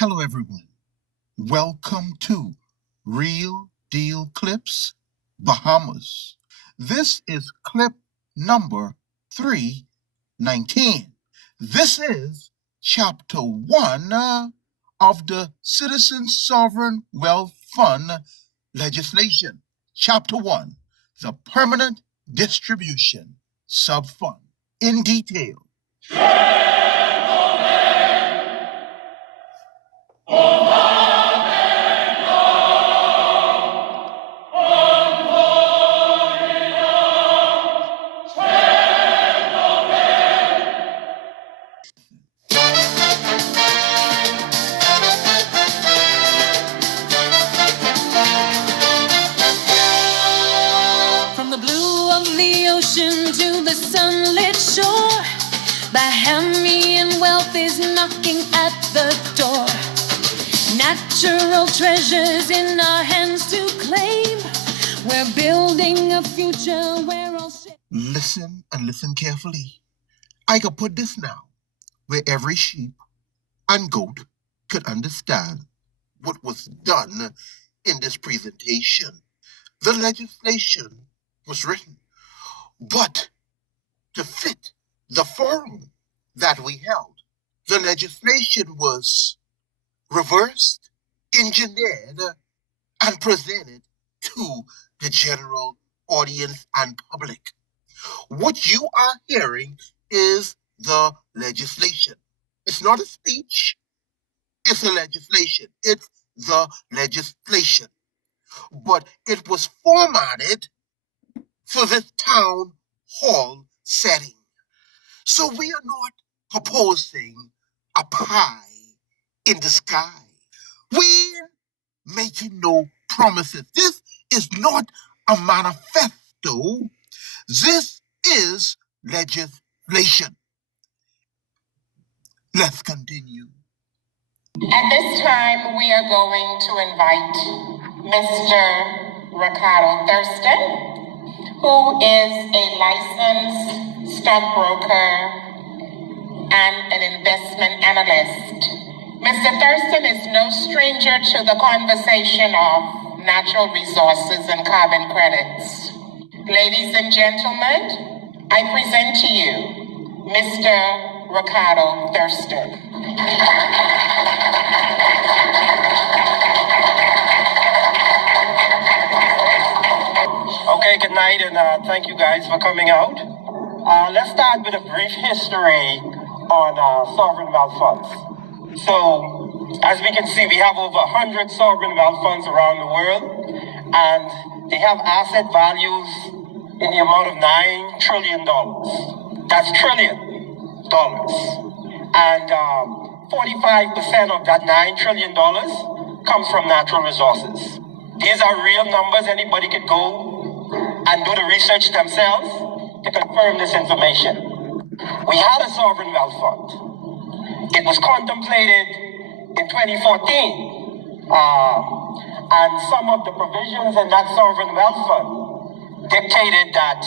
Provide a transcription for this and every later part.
Hello, everyone. Welcome to Real Deal Clips, Bahamas. This is clip number 319. This is chapter 1 of the Citizen Sovereign Wealth Fund legislation. Chapter 1, the Permanent Distribution Subfund. In detail. From the blue of the ocean to the sunlit shore, Bahamian wealth is knocking at the door. Natural treasures in our hands to claim. We're building a future where all... Listen and listen carefully. I could put this now, where every sheep and goat could understand what was done in this presentation. The legislation was written, but to fit the forum that we held, the legislation was reversed, engineered, and presented to the general audience and public. What you are hearing is the legislation. It's not a speech, it's a legislation. It's the legislation. But it was formatted for this town hall setting. So we are not proposing a pie in the sky. We're making no promises. This is not a manifesto. This is legislation. Let's continue. At this time, we are going to invite Mr. Ricardo Thurston, who is a licensed stockbroker and an investment analyst. Mr. Thurston is no stranger to the conversation of natural resources and carbon credits. Ladies and gentlemen, I present to you Mr. Ricardo Thurston. Okay, good night, and thank you guys for coming out. Let's start with a brief history on sovereign wealth funds. So, as we can see, we have over 100 sovereign wealth funds around the world, and they have asset values in the amount of $9 trillion. That's trillion dollars. And 45% of that $9 trillion comes from natural resources. These are real numbers. Anybody could go and do the research themselves to confirm this information. We had a sovereign wealth fund. It was contemplated in 2014. And some of the provisions in that sovereign wealth fund dictated that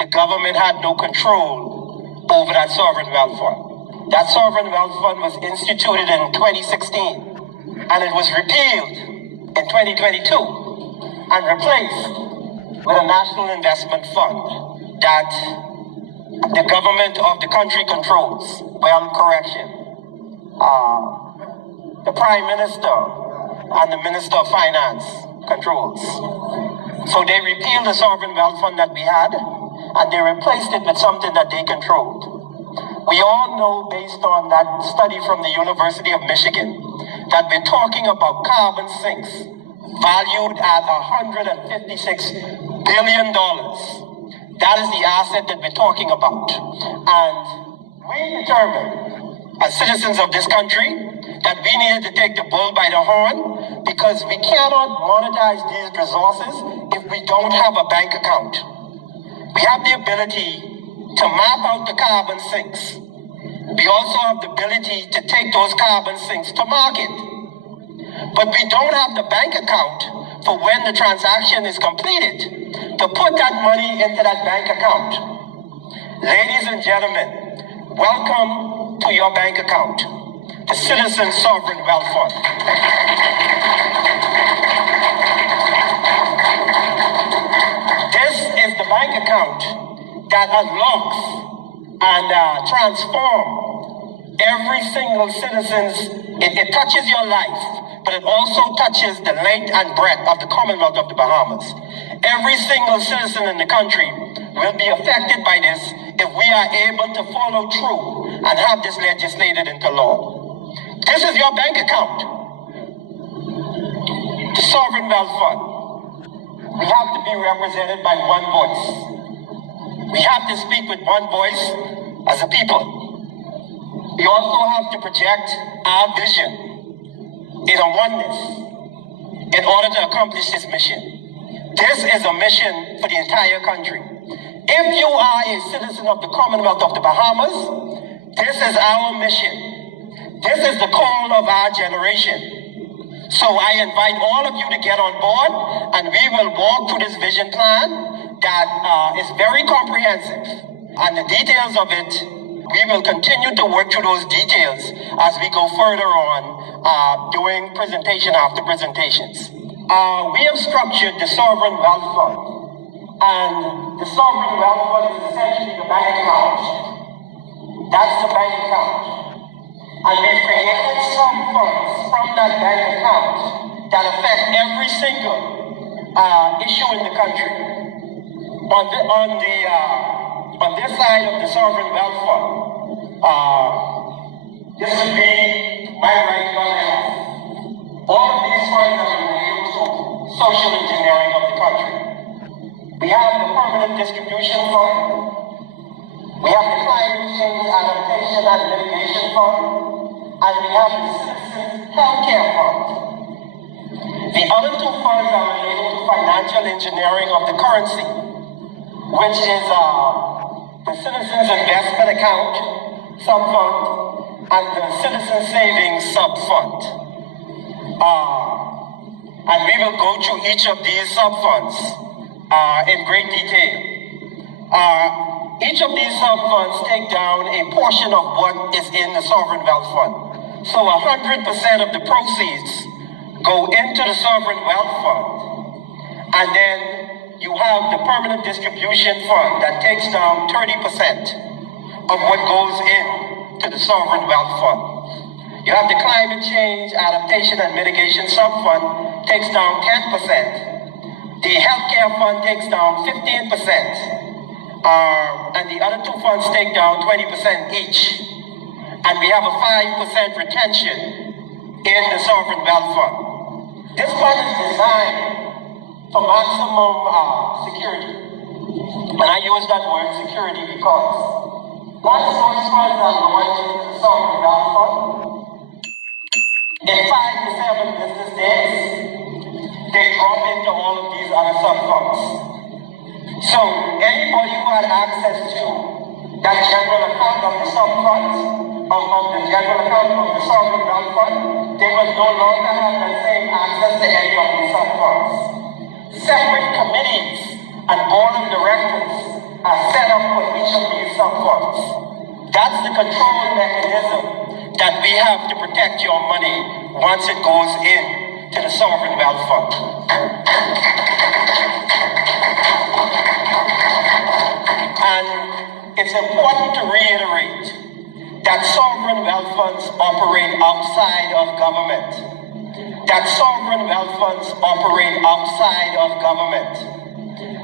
the government had no control over that sovereign wealth fund. That sovereign wealth fund was instituted in 2016, and it was repealed in 2022 and replaced with a national investment fund that the government of the country controls. Well, correction. The Prime Minister and the Minister of Finance controls. So they repealed the sovereign wealth fund that we had, and they replaced it with something that they controlled. We all know, based on that study from the University of Michigan, that we're talking about carbon sinks valued at $156 billion. That is the asset that we're talking about. And we determined, as citizens of this country, that we needed to take the bull by the horn, because we cannot monetize these resources if we don't have a bank account. We have the ability to map out the carbon sinks. We also have the ability to take those carbon sinks to market. But we don't have the bank account for when the transaction is completed to put that money into that bank account. Ladies and gentlemen, welcome to your bank account. the Citizen Sovereign Wealth Fund. This is the bank account that unlocks and transforms every single citizen's, it touches your life, but it also touches the length and breadth of the Commonwealth of the Bahamas. Every single citizen in the country will be affected by this if we are able to follow through and have this legislated into law. This is your bank account, the Sovereign Wealth Fund. We have to be represented by one voice. We have to speak with one voice as a people. We also have to project our vision in a oneness in order to accomplish this mission. This is a mission for the entire country. If you are a citizen of the Commonwealth of the Bahamas, this is our mission. This is the call of our generation. So I invite all of you to get on board, and we will walk through this vision plan that is very comprehensive. And the details of it, we will continue to work through those details as we go further on doing presentation after presentations. We have structured the Sovereign Wealth Fund, and the Sovereign Wealth Fund is essentially the bank account. That's the bank account. And we've created some funds from that bank account that affect every single issue in the country. On this side of the Sovereign Wealth Fund, this would be my right to health. All of these funds are related to social engineering of the country. We have the Permanent Distribution Fund. We have the Climate Change Adaptation and Mitigation Fund. And we have the Citizen Healthcare Fund. The other two funds are related to financial engineering of the currency, which is the Citizens Investment Account Sub-Fund and the Citizen Savings Sub-Fund. And we will go through each of these sub-funds in great detail. Each of these sub-funds take down a portion of what is in the Sovereign Wealth Fund. So 100% of the proceeds go into the Sovereign Wealth Fund. And then you have the Permanent Distribution Fund that takes down 30% of what goes into the Sovereign Wealth Fund. You have the Climate Change Adaptation and Mitigation Sub-Fund takes down 10%. The Healthcare Fund takes down 15%. And the other two funds take down 20% each. And we have a 5% retention in the Sovereign Wealth Fund. This fund is designed for maximum security. And I use that word security because once those funds are launched into the Sovereign Wealth Fund, in 5 to 7 business days, they drop into all of these other sub-funds. So anybody who had access to that general account of the sub-funds, of the general account of the Sovereign Wealth Fund, they will no longer have the same access to any of these sub-funds. Separate committees and board of directors are set up for each of these sub-funds. That's the control mechanism that we have to protect your money once it goes in to the Sovereign Wealth Fund. And it's important to reiterate that sovereign wealth funds operate outside of government. That sovereign wealth funds operate outside of government.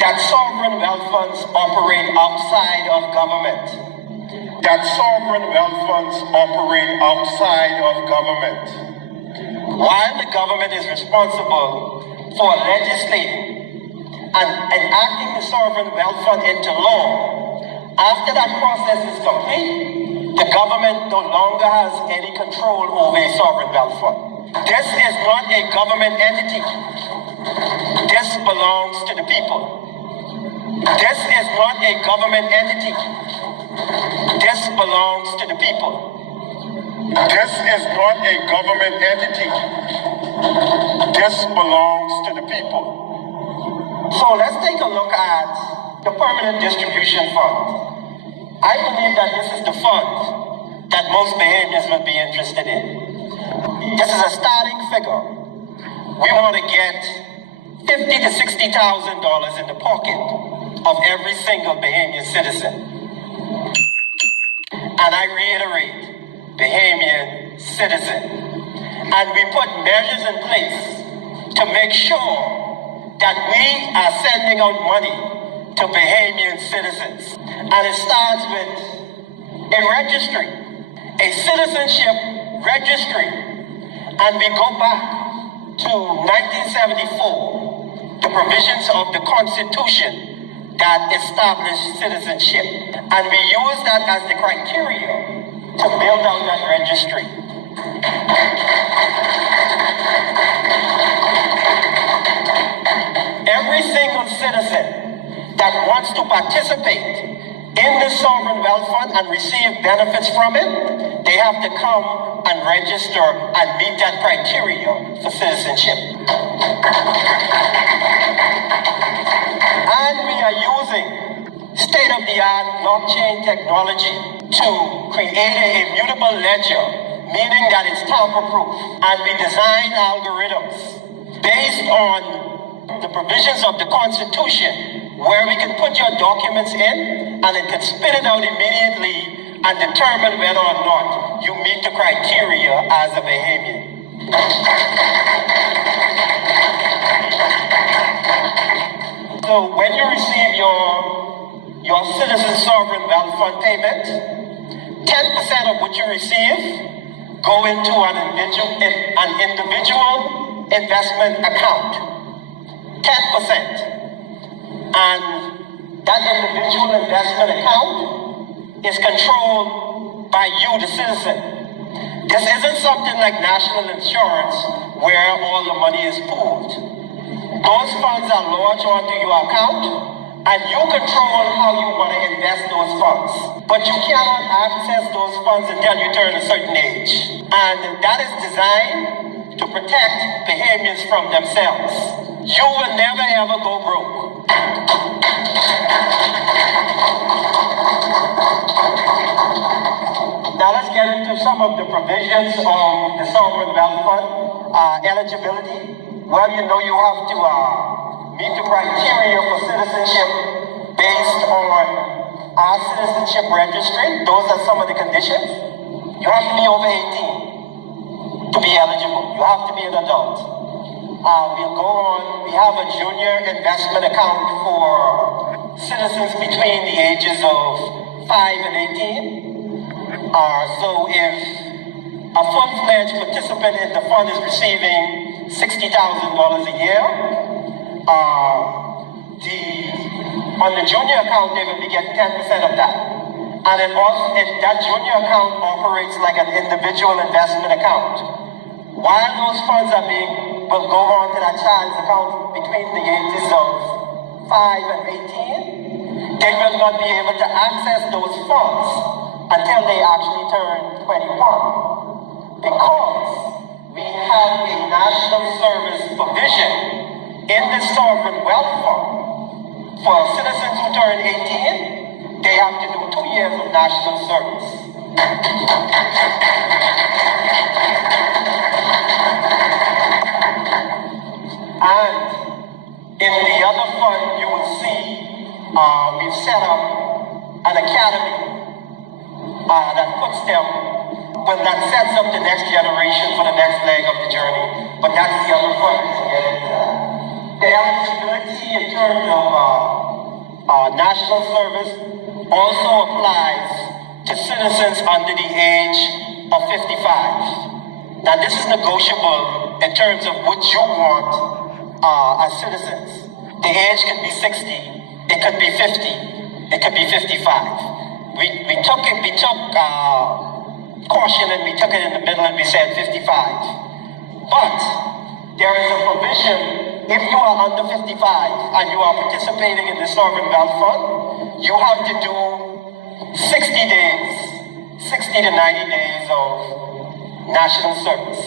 That sovereign wealth funds operate outside of government. That sovereign wealth funds operate outside of government. While the government is responsible for legislating and enacting the sovereign wealth fund into law, after that process is complete, the government no longer has any control over a sovereign wealth fund. This is not a government entity. This belongs to the people. This is not a government entity. This belongs to the people. This is not a government entity. This belongs to the people. So let's take a look at the Permanent Distribution Fund. I believe that this is the fund that that most Bahamians will be interested in. This is a starting figure. We want to get $50,000 to $60,000 in the pocket of every single Bahamian citizen. And I reiterate, Bahamian citizen. And we put measures in place to make sure that we are sending out money to Bahamian citizens. And it starts with a registry, a citizenship registry. And we go back to 1974, the provisions of the Constitution that established citizenship. And we use that as the criteria to build out that registry. Every single citizen that wants to participate in the Sovereign Wealth Fund and receive benefits from it, they have to come and register and meet that criteria for citizenship. And we are using state-of-the-art blockchain technology to create a immutable ledger, meaning that it's tamper-proof. And we design algorithms based on the provisions of the Constitution, where we can put your documents in and it can spit it out immediately and determine whether or not you meet the criteria as a Bahamian. So when you receive your Citizen Sovereign Wealth Fund payment, 10% of what you receive go into an individual investment account. 10%. And that individual investment account is controlled by you, the citizen. This isn't something like national insurance where all the money is pooled. Those funds are lodged onto your account and you control how you want to invest those funds. But you cannot access those funds until you turn a certain age. And that is designed to protect Bahamians from themselves. You will never ever go broke. Now let's get into some of the provisions of the Sovereign Wealth Fund eligibility. Well, you know you have to meet the criteria for citizenship based on our citizenship registry. Those are some of the conditions. You have to be over 18 to be eligible. You have to be an adult. We'll go on. We have a junior investment account for citizens between the ages of 5 and 18. So if a full-fledged participant in the fund is receiving $60,000 a year, on the junior account, they will be getting 10% of that. And that junior account operates like an individual investment account. While those funds will go on to that child's account between the ages of 5 and 18, they will not be able to access those funds until they actually turn 21. Because we have a national service provision in the Sovereign Wealth Fund. For citizens who turn 18, they have to do 2 years of national service. And in the other fund, you will see we've set up an academy that puts them, that sets up the next generation for the next leg of the journey. But that's the other fund to get into that. The eligibility in terms of national service also applies to citizens under the age of 55. Now this is negotiable in terms of what you want as citizens. The age could be 60, it could be 50, it could be 55. We took caution and we took it in the middle and we said 55. But there is a provision, if you are under 55 and you are participating in the Sovereign Wealth Fund, you have to do 60 to 90 days of national service.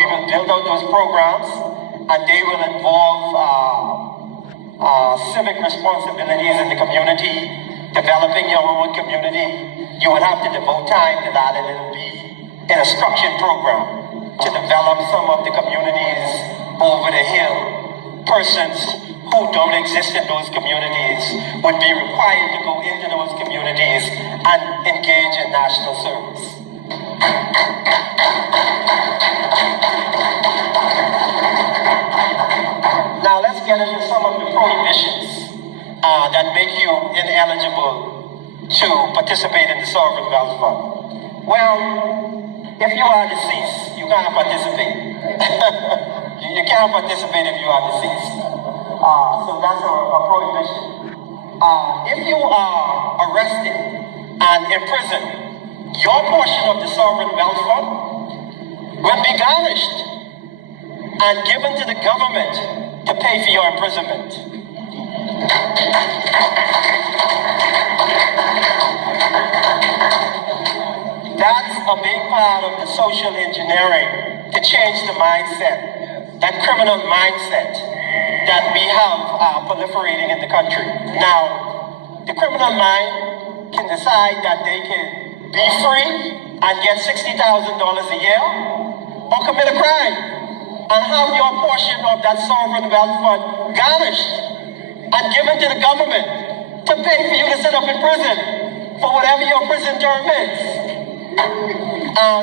We will build out those programs and they will involve civic responsibilities in the community, developing your own community. you would have to devote time to that, and it'll be in a structured program to develop some of the communities over the hill. Persons who don't exist in those communities would be required to go into those communities and engage in national service. Now let's get into some of the prohibitions that make you ineligible to participate in the Sovereign Wealth Fund. Well, if you are deceased, you can't participate. you can't participate if you are deceased. So that's a prohibition. If you are arrested and imprisoned, your portion of the Sovereign Wealth Fund will be garnished and given to the government to pay for your imprisonment. That's a big part of the social engineering to change the mindset, that criminal mindset that we have proliferating in the country. Now, the criminal mind can decide that they can be free and get $60,000 a year, or commit a crime and have your portion of that sovereign wealth fund garnished and given to the government to pay for you to sit up in prison for whatever your prison term is.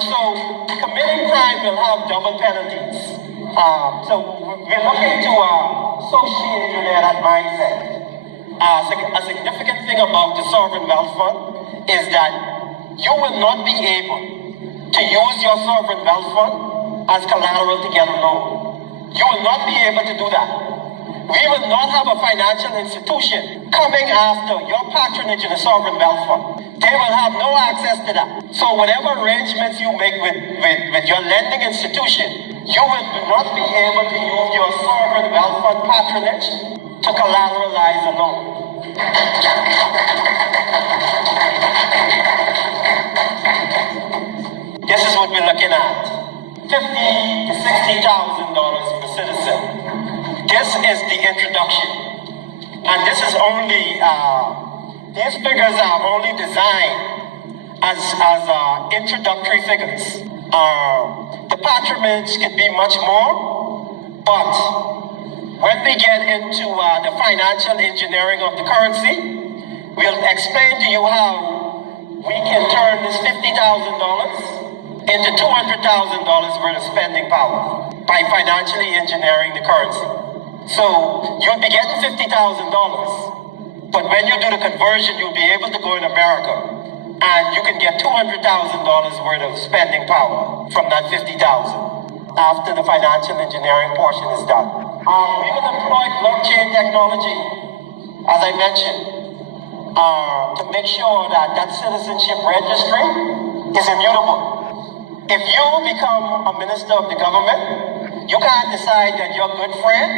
So committing crime will have double penalties. So we're looking to socially engineer that mindset. A significant thing about the sovereign wealth fund is that you will not be able to use your sovereign wealth fund as collateral to get a loan. You will not be able to do that. We will not have a financial institution coming after your patronage in the sovereign wealth fund. They will have no access to that. So whatever arrangements you make with your lending institution, you will not be able to use your sovereign wealth fund patronage to collateralize a loan. This is what we're looking at. $50,000 to $60,000 per citizen. This is the introduction. And this is only, these figures are only designed as introductory figures. The patronage can be much more, but when we get into the financial engineering of the currency, we'll explain to you how we can turn this $50,000 into $200,000 worth of spending power by financially engineering the currency. So you'll be getting $50,000, but when you do the conversion, you'll be able to go in America and you can get $200,000 worth of spending power from that $50,000 after the financial engineering portion is done. We will employ blockchain technology, as I mentioned, to make sure that that citizenship registry is immutable. If you become a minister of the government, you can't decide that your good friend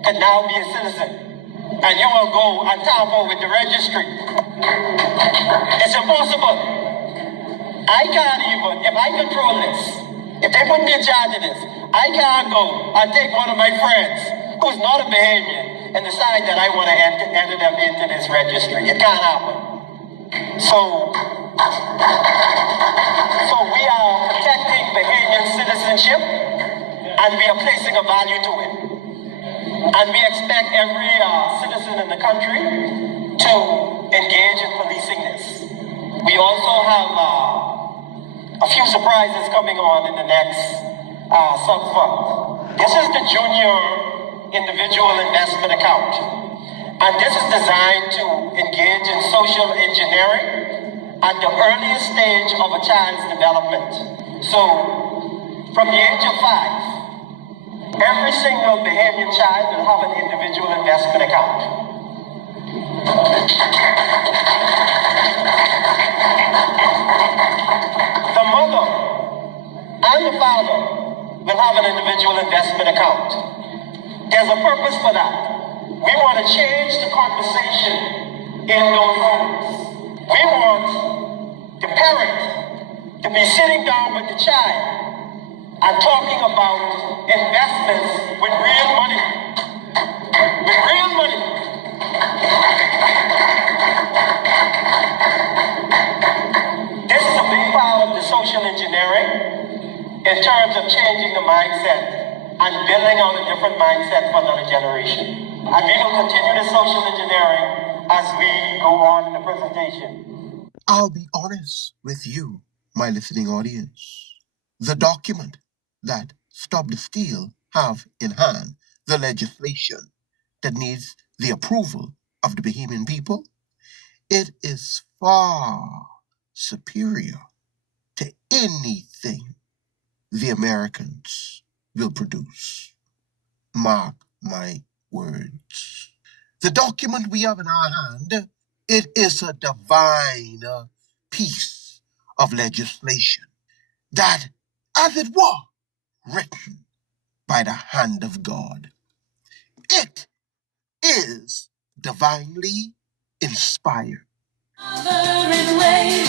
can now be a citizen, and you will go and tamper with the registry. It's impossible. I can't even, if I control this, if they put me in charge of this, I can't go and take one of my friends who's not a Bahamian and decide that I want to enter them into this registry. It can't happen. So we are protecting Bahamian citizenship, and we are placing a value to it. And we expect every citizen in the country to engage in policing this. We also have a few surprises coming on in the next sub-fund. This is the Junior Individual Investment Account. And this is designed to engage in social engineering at the earliest stage of a child's development. So, from the age of 5, every single Bahamian child will have an individual investment account. The mother and the father will have an individual investment account. There's a purpose for that. We want to change the conversation in those homes. We want the parent to be sitting down with the child and talking about investments with real money. With real money. social engineering in terms of changing the mindset and building out a different mindset for another generation. And we will continue the social engineering as we go on in the presentation. I'll be honest with you, my listening audience. The document that Stop the Steal have in hand, the legislation that needs the approval of the Bahamian people, it is far superior to anything the Americans will produce. Mark my words. The document we have in our hand, it is a divine piece of legislation that, as it were, written by the hand of God. It is divinely inspired. Other way,